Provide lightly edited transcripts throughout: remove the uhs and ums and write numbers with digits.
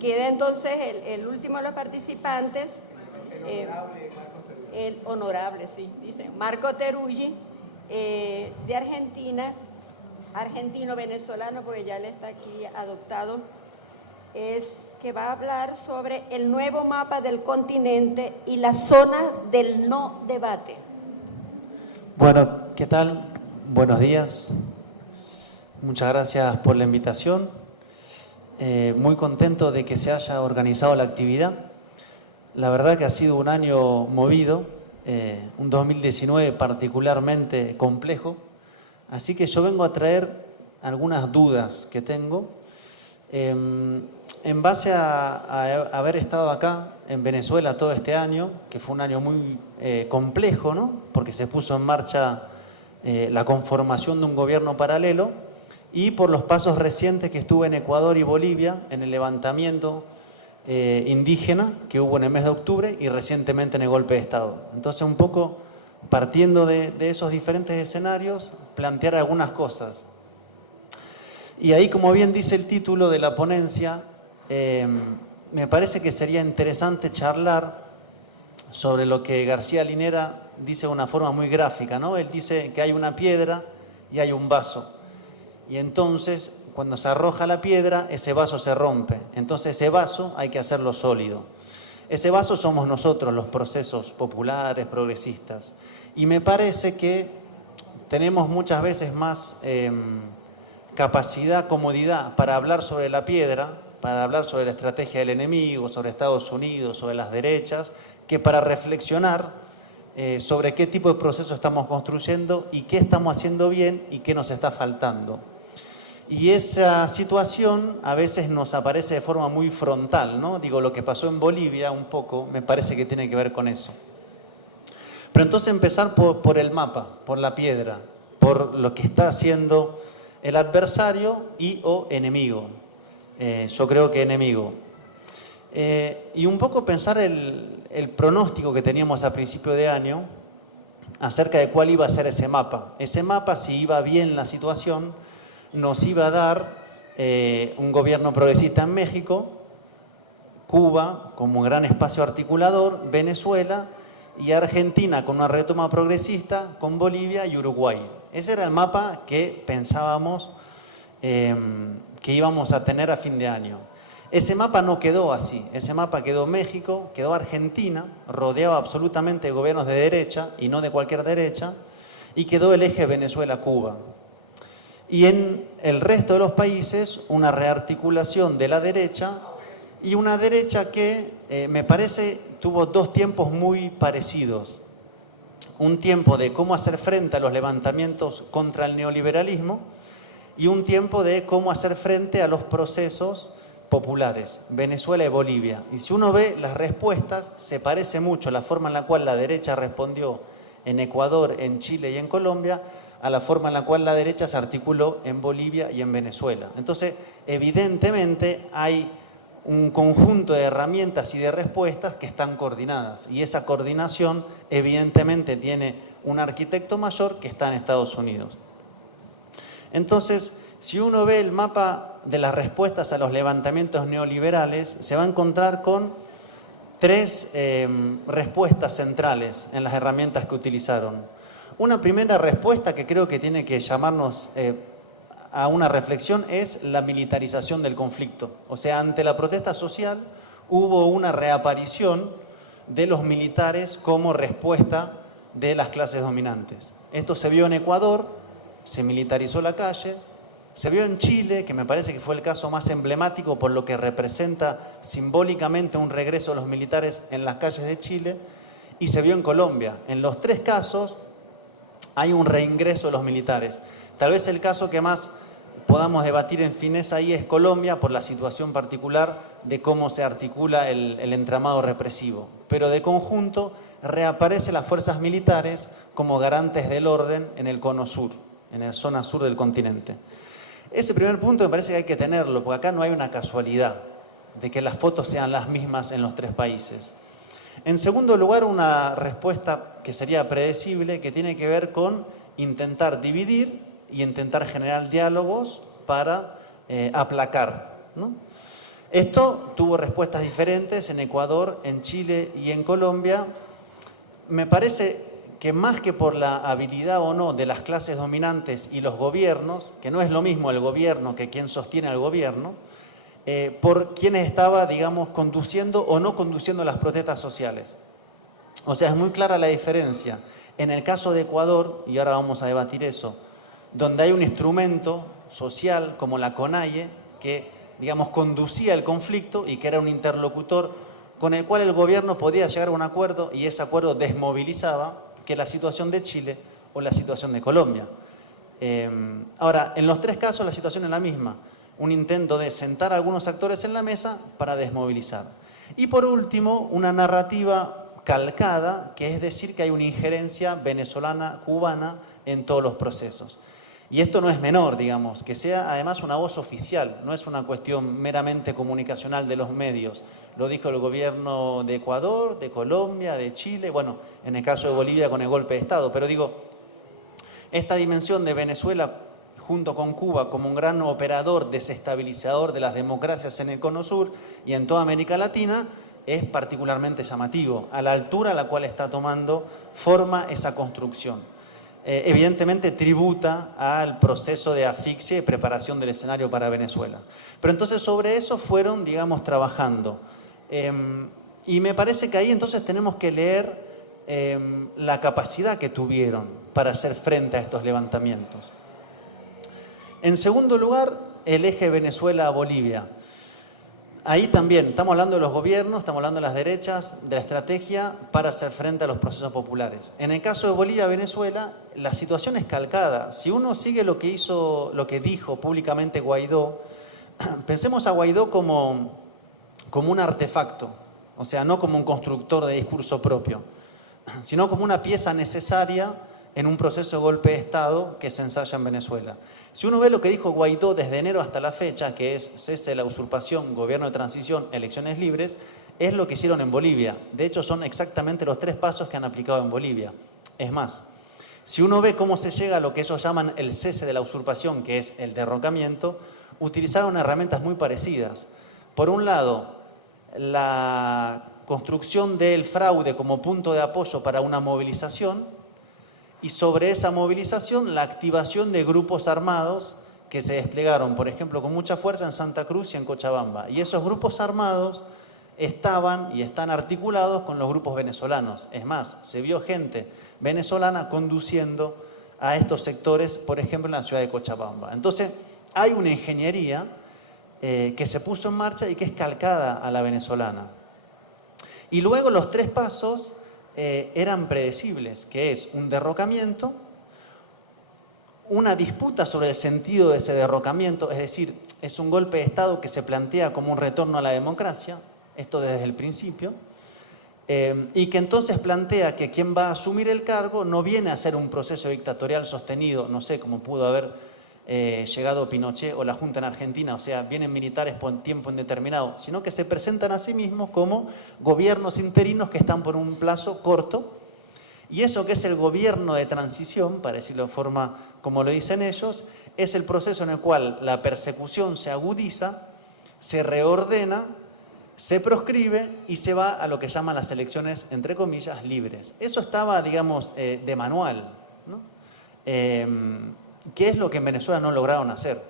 Queda entonces el último de los participantes, el honorable, sí, dice, Marco Teruggi, de Argentina, argentino-venezolano, porque ya él está aquí adoptado, es que va a hablar sobre el nuevo mapa del continente y la zona del no debate. Bueno, ¿qué tal? Buenos días. Muchas gracias por la invitación. Muy contento de que se haya organizado la actividad. La verdad que ha sido un año movido, un 2019 particularmente complejo. Así que yo vengo a traer algunas dudas que tengo. En base a haber estado acá en Venezuela todo este año, que fue un año muy complejo, ¿no? Porque se puso en marcha la conformación de un gobierno paralelo, y por los pasos recientes que estuve en Ecuador y Bolivia, en el levantamiento indígena que hubo en el mes de octubre y recientemente en el golpe de Estado. Entonces, un poco partiendo de esos diferentes escenarios, plantear algunas cosas. Y ahí, como bien dice el título de la ponencia, me parece que sería interesante charlar sobre lo que García Linera dice de una forma muy gráfica, ¿no? Él dice que hay una piedra y hay un vaso. Y entonces, cuando se arroja la piedra, ese vaso se rompe. Entonces, ese vaso hay que hacerlo sólido. Ese vaso somos nosotros, los procesos populares, progresistas. Y me parece que tenemos muchas veces más capacidad, comodidad para hablar sobre la piedra, para hablar sobre la estrategia del enemigo, sobre Estados Unidos, sobre las derechas, que para reflexionar sobre qué tipo de proceso estamos construyendo y qué estamos haciendo bien y qué nos está faltando. Y esa situación a veces nos aparece de forma muy frontal, ¿no? Digo, lo que pasó en Bolivia un poco me parece que tiene que ver con eso. Pero entonces empezar por el mapa, por la piedra, por lo que está haciendo el adversario y o enemigo. Yo creo que enemigo. Y un poco pensar el pronóstico que teníamos a principio de año acerca de cuál iba a ser ese mapa. Ese mapa, si iba bien la situación, nos iba a dar un gobierno progresista en México, Cuba como gran espacio articulador, Venezuela y Argentina con una retoma progresista, con Bolivia y Uruguay. Ese era el mapa que pensábamos que íbamos a tener a fin de año. Ese mapa no quedó así. Ese mapa quedó México, quedó Argentina, rodeado absolutamente de gobiernos de derecha y no de cualquier derecha, y quedó el eje Venezuela-Cuba. Y en el resto de los países una rearticulación de la derecha, y una derecha que me parece tuvo dos tiempos muy parecidos. Un tiempo de cómo hacer frente a los levantamientos contra el neoliberalismo y un tiempo de cómo hacer frente a los procesos populares, Venezuela y Bolivia. Y si uno ve las respuestas, se parece mucho la forma en la cual la derecha respondió en Ecuador, en Chile y en Colombia, a la forma en la cual la derecha se articuló en Bolivia y en Venezuela. Entonces, evidentemente hay un conjunto de herramientas y de respuestas que están coordinadas. Y esa coordinación, evidentemente, tiene un arquitecto mayor que está en Estados Unidos. Entonces, si uno ve el mapa de las respuestas a los levantamientos neoliberales, se va a encontrar con tres respuestas centrales en las herramientas que utilizaron. Una primera respuesta que creo que tiene que llamarnos a una reflexión es la militarización del conflicto. O sea, ante la protesta social hubo una reaparición de los militares como respuesta de las clases dominantes. Esto se vio en Ecuador, se militarizó la calle, se vio en Chile, que me parece que fue el caso más emblemático por lo que representa simbólicamente un regreso de los militares en las calles de Chile, y se vio en Colombia. En los tres casos hay un reingreso de los militares. Tal vez el caso que más podamos debatir en fineza ahí es Colombia, por la situación particular de cómo se articula el entramado represivo. Pero de conjunto reaparecen las fuerzas militares como garantes del orden en el cono sur, en la zona sur del continente. Ese primer punto me parece que hay que tenerlo, porque acá no hay una casualidad de que las fotos sean las mismas en los tres países. En segundo lugar, una respuesta que sería predecible, que tiene que ver con intentar dividir y intentar generar diálogos para aplacar, ¿no? Esto tuvo respuestas diferentes en Ecuador, en Chile y en Colombia. Me parece que más que por la habilidad o no de las clases dominantes y los gobiernos, que no es lo mismo el gobierno que quien sostiene al gobierno, por quienes estaba, digamos, conduciendo o no conduciendo las protestas sociales. O sea, es muy clara la diferencia. En el caso de Ecuador, y ahora vamos a debatir eso, donde hay un instrumento social como la CONAIE, que, digamos, conducía el conflicto y que era un interlocutor con el cual el gobierno podía llegar a un acuerdo y ese acuerdo desmovilizaba, que la situación de Chile o la situación de Colombia. Ahora, en los tres casos la situación es la misma. Un intento de sentar a algunos actores en la mesa para desmovilizar. Y por último, una narrativa calcada, que es decir que hay una injerencia venezolana, cubana en todos los procesos. Y esto no es menor, digamos, que sea además una voz oficial, no es una cuestión meramente comunicacional de los medios. Lo dijo el gobierno de Ecuador, de Colombia, de Chile, bueno, en el caso de Bolivia con el golpe de Estado. Pero digo, esta dimensión de Venezuela junto con Cuba como un gran operador desestabilizador de las democracias en el Cono Sur y en toda América Latina es particularmente llamativo, a la altura a la cual está tomando forma esa construcción. Evidentemente tributa al proceso de asfixia y preparación del escenario para Venezuela. Pero entonces sobre eso fueron, digamos, trabajando. Y me parece que ahí entonces tenemos que leer la capacidad que tuvieron para hacer frente a estos levantamientos. En segundo lugar, el eje Venezuela-Bolivia. Ahí también estamos hablando de los gobiernos, estamos hablando de las derechas, de la estrategia para hacer frente a los procesos populares. En el caso de Bolivia-Venezuela, la situación es calcada. Si uno sigue lo que dijo públicamente Guaidó, pensemos a Guaidó como un artefacto, o sea, no como un constructor de discurso propio, sino como una pieza necesaria en un proceso de golpe de Estado que se ensaya en Venezuela. Si uno ve lo que dijo Guaidó desde enero hasta la fecha, que es cese de la usurpación, gobierno de transición, elecciones libres, es lo que hicieron en Bolivia. De hecho, son exactamente los 3 pasos que han aplicado en Bolivia. Es más, si uno ve cómo se llega a lo que ellos llaman el cese de la usurpación, que es el derrocamiento, utilizaron herramientas muy parecidas. Por un lado, la construcción del fraude como punto de apoyo para una movilización, y sobre esa movilización la activación de grupos armados que se desplegaron, por ejemplo, con mucha fuerza en Santa Cruz y en Cochabamba. Y esos grupos armados estaban y están articulados con los grupos venezolanos. Es más, se vio gente venezolana conduciendo a estos sectores, por ejemplo, en la ciudad de Cochabamba. Entonces, hay una ingeniería que se puso en marcha y que es calcada a la venezolana. Y luego los 3 pasos eran predecibles, que es un derrocamiento, una disputa sobre el sentido de ese derrocamiento, es decir, es un golpe de Estado que se plantea como un retorno a la democracia, esto desde el principio, y que entonces plantea que quien va a asumir el cargo no viene a ser un proceso dictatorial sostenido, no sé, como pudo haber llegado Pinochet o la Junta en Argentina, o sea, vienen militares por tiempo indeterminado, sino que se presentan a sí mismos como gobiernos interinos que están por un plazo corto, y eso que es el gobierno de transición, para decirlo de forma como lo dicen ellos, es el proceso en el cual la persecución se agudiza, se reordena, se proscribe y se va a lo que llaman las elecciones, entre comillas, libres. Eso estaba, digamos, de manual, ¿no? ¿Qué es lo que en Venezuela no lograron hacer?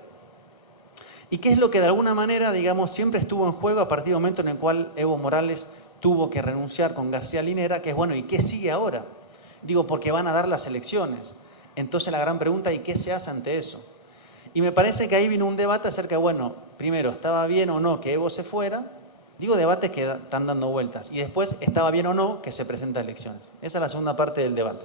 ¿Y qué es lo que de alguna manera, digamos, siempre estuvo en juego a partir del momento en el cual Evo Morales tuvo que renunciar con García Linera, que es, bueno, ¿y qué sigue ahora? Digo, porque van a dar las elecciones. Entonces la gran pregunta, ¿y qué se hace ante eso? Y me parece que ahí vino un debate acerca de, bueno, primero, ¿estaba bien o no que Evo se fuera? Digo, debates que están dando vueltas. Y después, ¿estaba bien o no que se presenten elecciones? Esa es la segunda parte del debate.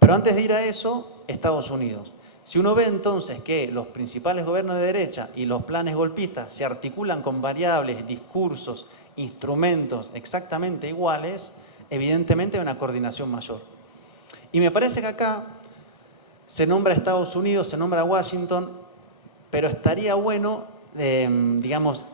Pero antes de ir a eso, Estados Unidos. Si uno ve entonces que los principales gobiernos de derecha y los planes golpistas se articulan con variables, discursos, instrumentos exactamente iguales, evidentemente hay una coordinación mayor. Y me parece que acá se nombra a Estados Unidos, se nombra a Washington, pero estaría bueno, digamos,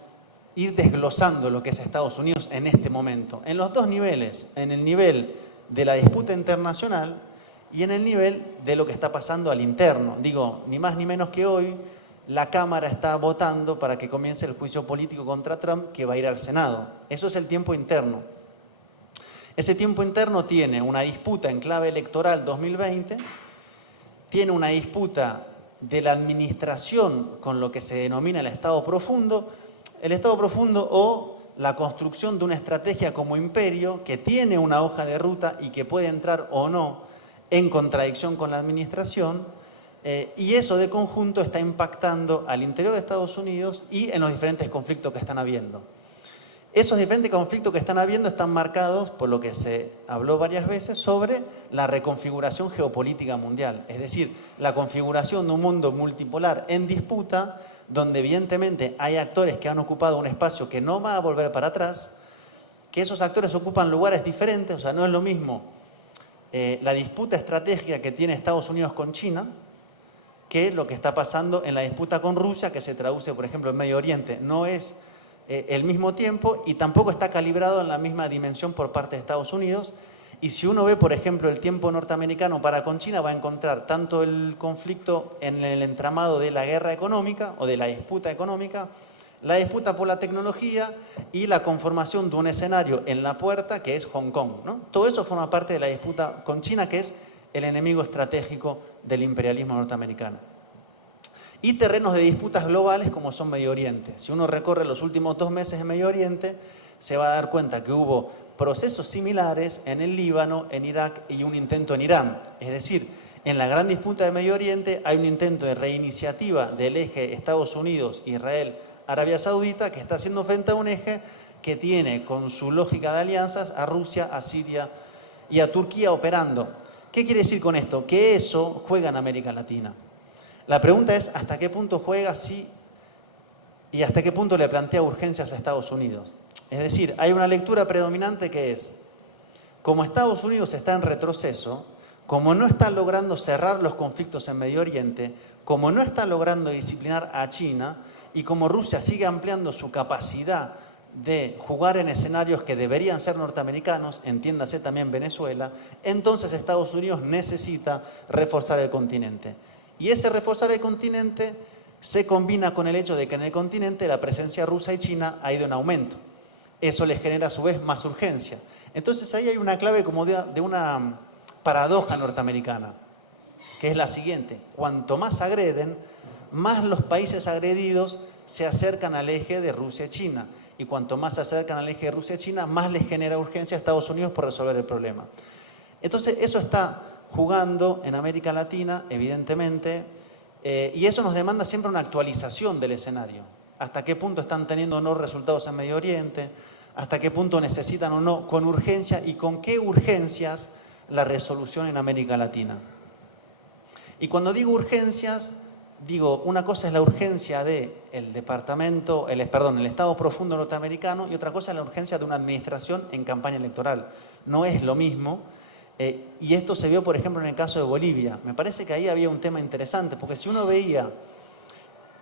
ir desglosando lo que es Estados Unidos en este momento, en los 2 niveles, en el nivel de la disputa internacional y en el nivel de lo que está pasando al interno. Digo, ni más ni menos que hoy, la Cámara está votando para que comience el juicio político contra Trump, que va a ir al Senado. Eso es el tiempo interno. Ese tiempo interno tiene una disputa en clave electoral 2020, tiene una disputa de la administración con lo que se denomina el Estado profundo o la construcción de una estrategia como imperio que tiene una hoja de ruta y que puede entrar o no en contradicción con la administración, y eso de conjunto está impactando al interior de Estados Unidos y en los diferentes conflictos que están habiendo. Esos diferentes conflictos que están habiendo están marcados por lo que se habló varias veces sobre la reconfiguración geopolítica mundial, es decir, la configuración de un mundo multipolar en disputa, donde evidentemente hay actores que han ocupado un espacio que no va a volver para atrás, que esos actores ocupan lugares diferentes, o sea, no es lo mismo la disputa estratégica que tiene Estados Unidos con China que lo que está pasando en la disputa con Rusia, que se traduce, por ejemplo, en Medio Oriente. No es el mismo tiempo y tampoco está calibrado en la misma dimensión por parte de Estados Unidos. Y si uno ve, por ejemplo, el tiempo norteamericano para con China, va a encontrar tanto el conflicto en el entramado de la guerra económica o de la disputa económica, la disputa por la tecnología y la conformación de un escenario en la puerta que es Hong Kong, ¿no? Todo eso forma parte de la disputa con China, que es el enemigo estratégico del imperialismo norteamericano. Y terrenos de disputas globales como son Medio Oriente. Si uno recorre los últimos 2 meses en Medio Oriente, se va a dar cuenta que hubo procesos similares en el Líbano, en Irak y un intento en Irán. Es decir, en la gran disputa de Medio Oriente hay un intento de reiniciativa del eje Estados Unidos, Israel, Arabia Saudita, que está haciendo frente a un eje que tiene con su lógica de alianzas a Rusia, a Siria y a Turquía operando. ¿Qué quiere decir con esto? Que eso juega en América Latina. La pregunta es hasta qué punto juega sí y hasta qué punto le plantea urgencias a Estados Unidos. Es decir, hay una lectura predominante que es, como Estados Unidos está en retroceso, como no está logrando cerrar los conflictos en Medio Oriente, como no está logrando disciplinar a China y como Rusia sigue ampliando su capacidad de jugar en escenarios que deberían ser norteamericanos, entiéndase también Venezuela, entonces Estados Unidos necesita reforzar el continente. Y ese reforzar el continente se combina con el hecho de que en el continente la presencia rusa y China ha ido en aumento. Eso les genera a su vez más urgencia. Entonces ahí hay una clave como de una paradoja norteamericana, que es la siguiente: cuanto más agreden, más los países agredidos se acercan al eje de Rusia y China. Y cuanto más se acercan al eje de Rusia y China, más les genera urgencia a Estados Unidos por resolver el problema. Entonces eso está jugando en América Latina, evidentemente, y eso nos demanda siempre una actualización del escenario. Hasta qué punto están teniendo o no resultados en Medio Oriente, hasta qué punto necesitan o no con urgencia y con qué urgencias la resolución en América Latina. Y cuando digo urgencias, digo, una cosa es la urgencia del el Estado profundo norteamericano y otra cosa es la urgencia de una administración en campaña electoral. No es lo mismo. Y esto se vio, por ejemplo, en el caso de Bolivia. Me parece que ahí había un tema interesante, porque si uno veía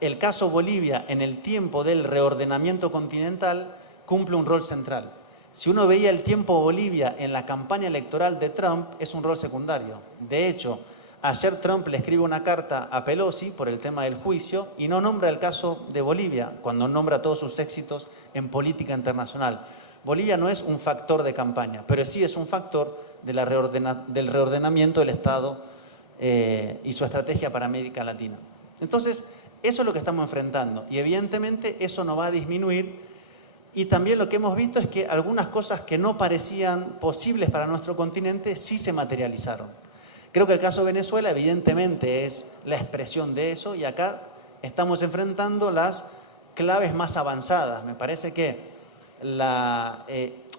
el caso Bolivia en el tiempo del reordenamiento continental, cumple un rol central. Si uno veía el tiempo Bolivia en la campaña electoral de Trump, es un rol secundario. De hecho, ayer Trump le escribe una carta a Pelosi por el tema del juicio y no nombra el caso de Bolivia, cuando nombra todos sus éxitos en política internacional. Bolivia no es un factor de campaña, pero sí es un factor del reordenamiento del Estado y su estrategia para América Latina. Entonces, eso es lo que estamos enfrentando y evidentemente eso no va a disminuir y también lo que hemos visto es que algunas cosas que no parecían posibles para nuestro continente sí se materializaron. Creo que el caso de Venezuela evidentemente es la expresión de eso y acá estamos enfrentando las claves más avanzadas. Me parece que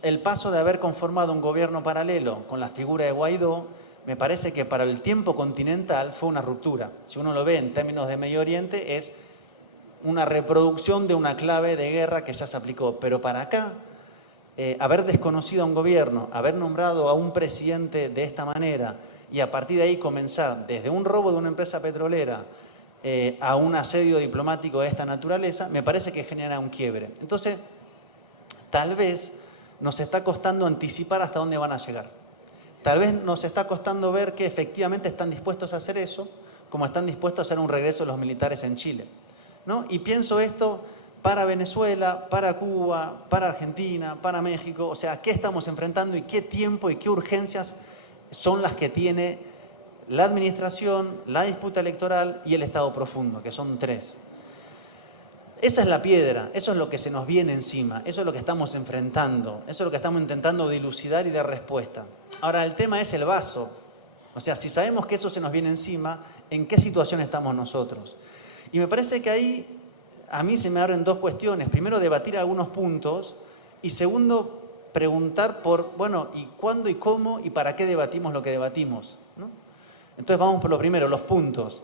el paso de haber conformado un gobierno paralelo con la figura de Guaidó, me parece que para el tiempo continental fue una ruptura. Si uno lo ve en términos de Medio Oriente, es una reproducción de una clave de guerra que ya se aplicó. Pero para acá, haber desconocido a un gobierno, haber nombrado a un presidente de esta manera y a partir de ahí comenzar desde un robo de una empresa petrolera a un asedio diplomático de esta naturaleza, me parece que genera un quiebre. Entonces, tal vez nos está costando anticipar hasta dónde van a llegar. Tal vez nos está costando ver que efectivamente están dispuestos a hacer eso, como están dispuestos a hacer un regreso de los militares en Chile. ¿no? Y pienso esto para Venezuela, para Cuba, para Argentina, para México. O sea, ¿qué estamos enfrentando y qué tiempo y qué urgencias son las que tiene la administración, la disputa electoral y el Estado profundo, que son 3? Esa es la piedra, eso es lo que se nos viene encima, eso es lo que estamos enfrentando, eso es lo que estamos intentando dilucidar y dar respuesta. Ahora, el tema es el vaso. O sea, si sabemos que eso se nos viene encima, ¿en qué situación estamos nosotros? Y me parece que ahí a mí se me abren 2 cuestiones. Primero, debatir algunos puntos y segundo, preguntar por, bueno, ¿y cuándo y cómo y para qué debatimos lo que debatimos, ¿no? Entonces vamos por lo primero, los puntos.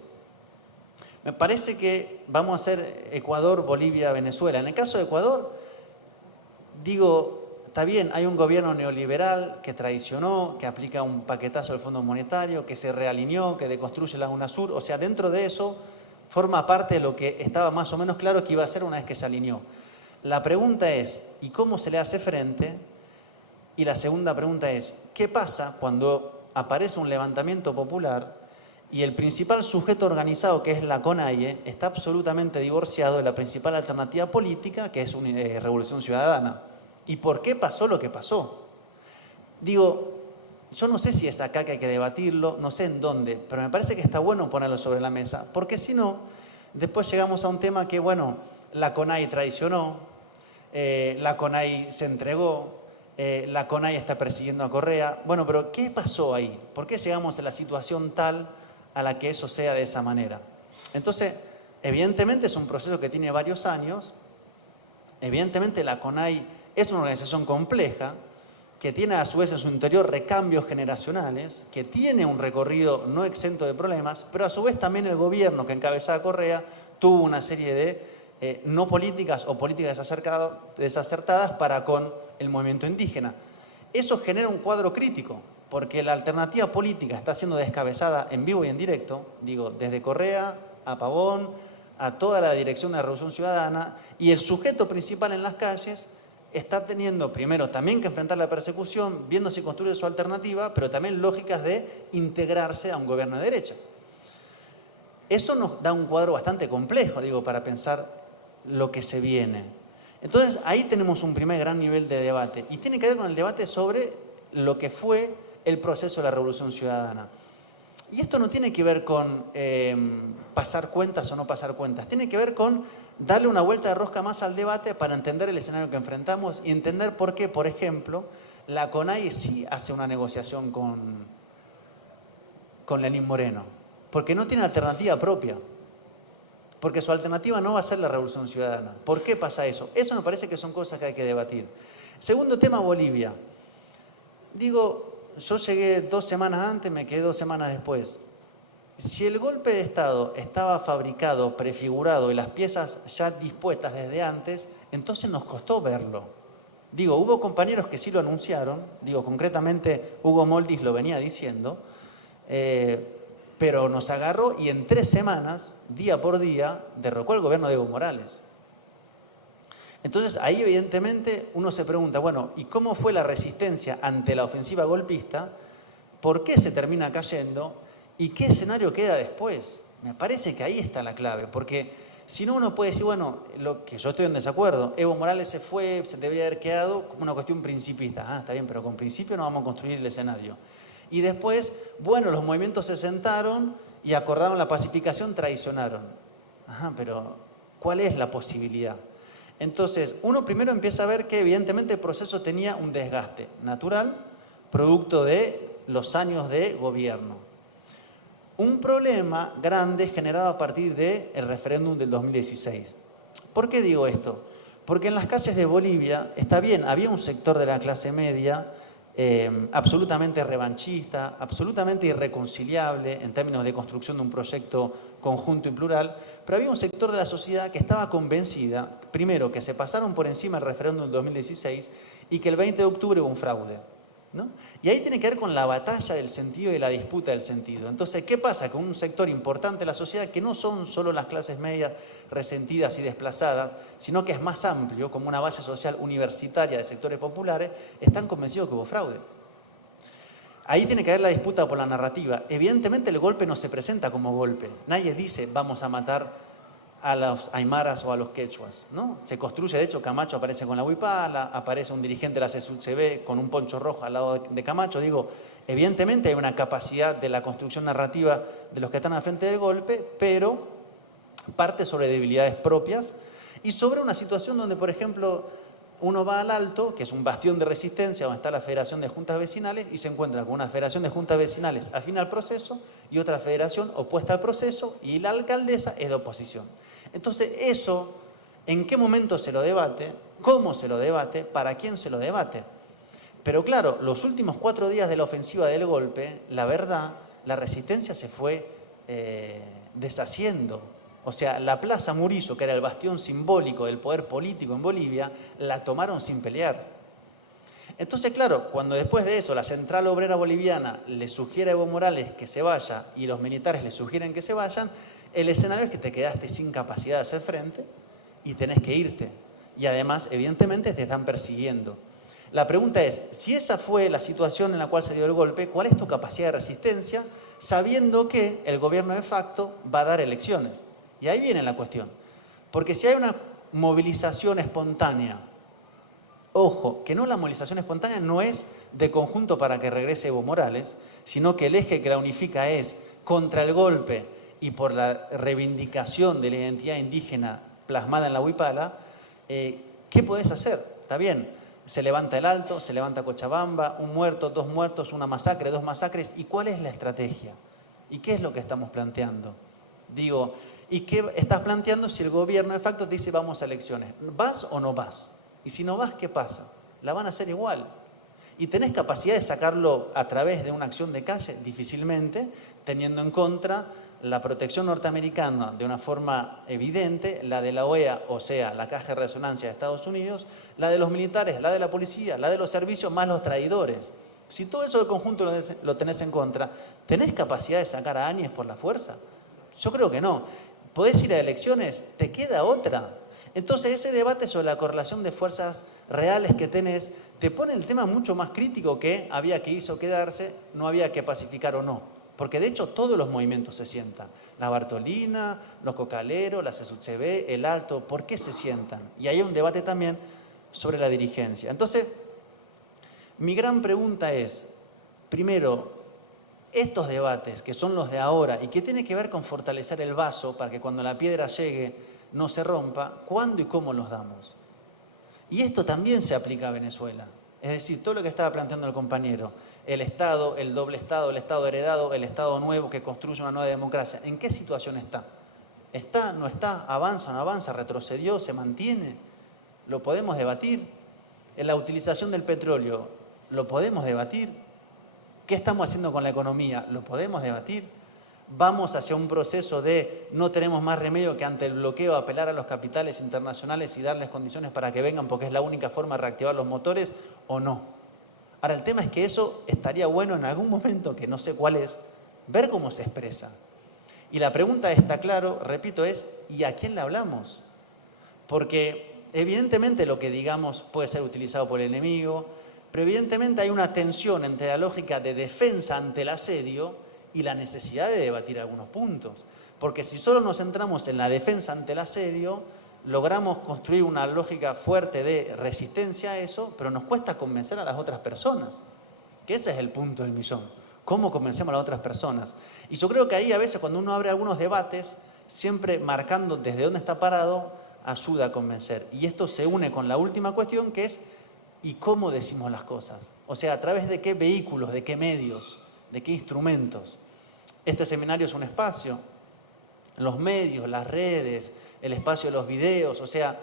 Me parece que vamos a hacer Ecuador, Bolivia, Venezuela. En el caso de Ecuador, digo, está bien, hay un gobierno neoliberal que traicionó, que aplica un paquetazo del Fondo Monetario, que se realineó, que deconstruye la UNASUR. O sea, dentro de eso forma parte de lo que estaba más o menos claro que iba a ser una vez que se alineó. La pregunta es, ¿y cómo se le hace frente? Y la segunda pregunta es, ¿qué pasa cuando aparece un levantamiento popular y el principal sujeto organizado, que es la CONAIE, está absolutamente divorciado de la principal alternativa política, que es Revolución Ciudadana? ¿Y por qué pasó lo que pasó? Digo, yo no sé si es acá que hay que debatirlo, no sé en dónde, pero me parece que está bueno ponerlo sobre la mesa, porque si no, después llegamos a un tema que, bueno, la CONAIE traicionó, la CONAIE se entregó, la CONAIE está persiguiendo a Correa. Bueno, pero ¿qué pasó ahí? ¿Por qué llegamos a la situación tal a la que eso sea de esa manera? Entonces, evidentemente es un proceso que tiene varios años. Evidentemente la CONAIE es una organización compleja, que tiene a su vez en su interior recambios generacionales, que tiene un recorrido no exento de problemas, pero a su vez también el gobierno que encabezaba Correa tuvo una serie de no políticas o políticas desacertadas para con el movimiento indígena. Eso genera un cuadro crítico, porque la alternativa política está siendo descabezada en vivo y en directo, digo, desde Correa a Pavón, a toda la dirección de la Revolución Ciudadana, y el sujeto principal en las calles está teniendo primero también que enfrentar la persecución, viendo si construye su alternativa, pero también lógicas de integrarse a un gobierno de derecha. Eso nos da un cuadro bastante complejo, digo, para pensar lo que se viene. Entonces, ahí tenemos un primer gran nivel de debate, y tiene que ver con el debate sobre lo que fue el proceso de la Revolución Ciudadana. Y esto no tiene que ver con pasar cuentas o no pasar cuentas, tiene que ver con darle una vuelta de rosca más al debate para entender el escenario que enfrentamos y entender por qué, por ejemplo, la CONAIE sí hace una negociación con Lenín Moreno, porque no tiene alternativa propia, porque su alternativa no va a ser la Revolución Ciudadana. ¿Por qué pasa eso? Eso me parece que son cosas que hay que debatir. Segundo tema, Bolivia. Digo, yo llegué 2 semanas antes, me quedé 2 semanas después. Si el golpe de Estado estaba fabricado, prefigurado y las piezas ya dispuestas desde antes, entonces nos costó verlo. Digo, hubo compañeros que sí lo anunciaron, digo, concretamente Hugo Moldis lo venía diciendo, pero nos agarró y en 3 semanas, día por día, derrocó al gobierno de Evo Morales. Entonces ahí evidentemente uno se pregunta, bueno, ¿y cómo fue la resistencia ante la ofensiva golpista? ¿Por qué se termina cayendo? ¿Y qué escenario queda después? Me parece que ahí está la clave, porque si no uno puede decir, bueno, lo que yo estoy en desacuerdo, Evo Morales se fue, se debería haber quedado como una cuestión principista. Ah, está bien, pero con principio no vamos a construir el escenario. Y después, bueno, los movimientos se sentaron y acordaron la pacificación, traicionaron. Ajá, pero ¿cuál es la posibilidad? Entonces, uno primero empieza a ver que evidentemente el proceso tenía un desgaste natural, producto de los años de gobierno. Un problema grande generado a partir del referéndum del 2016. ¿Por qué digo esto? Porque en las calles de Bolivia, está bien, había un sector de la clase media absolutamente revanchista, absolutamente irreconciliable en términos de construcción de un proyecto conjunto y plural, pero había un sector de la sociedad que estaba convencida, primero, que se pasaron por encima el referéndum del 2016 y que el 20 de octubre hubo un fraude, ¿no? Y ahí tiene que ver con la batalla del sentido y la disputa del sentido. Entonces, ¿qué pasa con un sector importante de la sociedad que no son solo las clases medias resentidas y desplazadas, sino que es más amplio, como una base social universitaria de sectores populares, están convencidos que hubo fraude? Ahí tiene que haber la disputa por la narrativa. Evidentemente el golpe no se presenta como golpe. Nadie dice vamos a matar a los aymaras o a los quechuas, ¿no? Se construye, de hecho, Camacho aparece con la huipala, aparece un dirigente de la CSUCB con un poncho rojo al lado de Camacho. Digo, evidentemente hay una capacidad de la construcción narrativa de los que están al frente del golpe, pero parte sobre debilidades propias y sobre una situación donde, por ejemplo, uno va al Alto, que es un bastión de resistencia, donde está la Federación de Juntas Vecinales, y se encuentra con una Federación de Juntas Vecinales afín al proceso y otra federación opuesta al proceso, y la alcaldesa es de oposición. Entonces, eso, ¿en qué momento se lo debate? ¿Cómo se lo debate? ¿Para quién se lo debate? Pero claro, los últimos 4 días de la ofensiva del golpe, la verdad, la resistencia se fue deshaciendo. O sea, la Plaza Murillo, que era el bastión simbólico del poder político en Bolivia, la tomaron sin pelear. Entonces, claro, cuando después de eso la Central Obrera Boliviana le sugiere a Evo Morales que se vaya y los militares le sugieren que se vayan, el escenario es que te quedaste sin capacidad de hacer frente y tenés que irte. Y además, evidentemente, te están persiguiendo. La pregunta es, si esa fue la situación en la cual se dio el golpe, ¿cuál es tu capacidad de resistencia sabiendo que el gobierno de facto va a dar elecciones? Y ahí viene la cuestión. Porque si hay una movilización espontánea, ojo, que no, la movilización espontánea no es de conjunto para que regrese Evo Morales, sino que el eje que la unifica es contra el golpe y por la reivindicación de la identidad indígena plasmada en la huipala. ¿Qué podés hacer? Está bien, se levanta el Alto, se levanta Cochabamba, 1 muerto, 2 muertos, una masacre, 2 masacres. ¿Y cuál es la estrategia? ¿Y qué es lo que estamos planteando? Digo, ¿y qué estás planteando si el gobierno de facto te dice vamos a elecciones? ¿Vas o no vas? Y si no vas, ¿qué pasa? La van a hacer igual. ¿Y tenés capacidad de sacarlo a través de una acción de calle? Difícilmente, teniendo en contra la protección norteamericana de una forma evidente, la de la OEA, o sea, la caja de resonancia de Estados Unidos, la de los militares, la de la policía, la de los servicios, más los traidores. Si todo eso de conjunto lo tenés en contra, ¿tenés capacidad de sacar a Áñez por la fuerza? Yo creo que no. ¿Podés ir a elecciones? ¿Te queda otra? Entonces ese debate sobre la correlación de fuerzas reales que tenés te pone el tema mucho más crítico que había que irse o quedarse, no había que pacificar o no. Porque de hecho todos los movimientos se sientan. La Bartolina, los Cocaleros, la CSUCB, el Alto, ¿por qué se sientan? Y hay un debate también sobre la dirigencia. Entonces, mi gran pregunta es, primero, estos debates que son los de ahora y que tienen que ver con fortalecer el vaso para que cuando la piedra llegue no se rompa, ¿cuándo y cómo los damos? Y esto también se aplica a Venezuela. Es decir, todo lo que estaba planteando el compañero, el Estado, el doble Estado, el Estado heredado, el Estado nuevo que construye una nueva democracia, ¿en qué situación está? ¿Está, no está? ¿Avanza, no avanza? ¿Retrocedió? ¿Se mantiene? ¿Lo podemos debatir? ¿En la utilización del petróleo? ¿Lo podemos debatir? ¿Qué estamos haciendo con la economía? ¿Lo podemos debatir? ¿Vamos hacia un proceso de no tenemos más remedio que ante el bloqueo apelar a los capitales internacionales y darles condiciones para que vengan porque es la única forma de reactivar los motores o no? Ahora, el tema es que eso estaría bueno en algún momento, que no sé cuál es, ver cómo se expresa. Y la pregunta está claro, repito, es ¿y a quién le hablamos? Porque evidentemente lo que digamos puede ser utilizado por el enemigo, pero evidentemente hay una tensión entre la lógica de defensa ante el asedio y la necesidad de debatir algunos puntos. Porque si solo nos centramos en la defensa ante el asedio, logramos construir una lógica fuerte de resistencia a eso, pero nos cuesta convencer a las otras personas, que ese es el punto del millón. ¿Cómo convencemos a las otras personas? Y yo creo que ahí a veces cuando uno abre algunos debates, siempre marcando desde dónde está parado, ayuda a convencer. Y esto se une con la última cuestión, que es ¿y cómo decimos las cosas? O sea, ¿a través de qué vehículos, de qué medios, de qué instrumentos? Este seminario es un espacio, los medios, las redes, el espacio de los videos, o sea,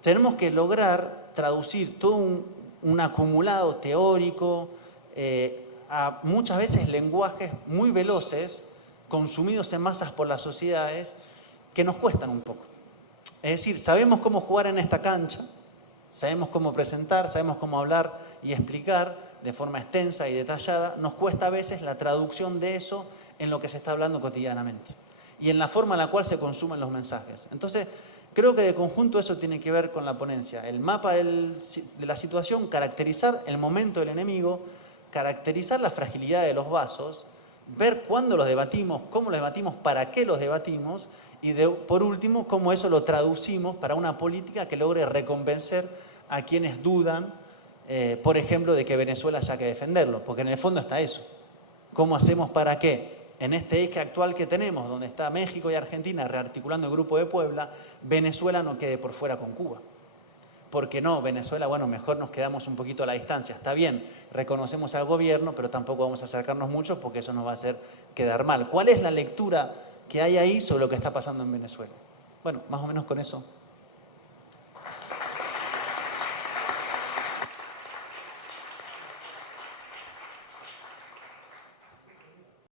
tenemos que lograr traducir todo un acumulado teórico a muchas veces lenguajes muy veloces, consumidos en masas por las sociedades, que nos cuestan un poco. Es decir, sabemos cómo jugar en esta cancha, sabemos cómo presentar, sabemos cómo hablar y explicar de forma extensa y detallada, nos cuesta a veces la traducción de eso en lo que se está hablando cotidianamente y en la forma en la cual se consumen los mensajes. Entonces, creo que de conjunto eso tiene que ver con la ponencia. El mapa de la situación, caracterizar el momento del enemigo, caracterizar la fragilidad de los vasos ver cuándo los debatimos, cómo los debatimos, para qué los debatimos y por último, cómo eso lo traducimos para una política que logre reconvencer a quienes dudan, por ejemplo, de que Venezuela haya que defenderlo, porque en el fondo está eso. ¿Cómo hacemos para que en este eje actual que tenemos, donde está México y Argentina rearticulando el Grupo de Puebla, Venezuela no quede por fuera con Cuba? Porque no, Venezuela, bueno, mejor nos quedamos un poquito a la distancia. Está bien, reconocemos al gobierno, pero tampoco vamos a acercarnos mucho porque eso nos va a hacer quedar mal. ¿Cuál es la lectura que hay ahí sobre lo que está pasando en Venezuela? Bueno, más o menos con eso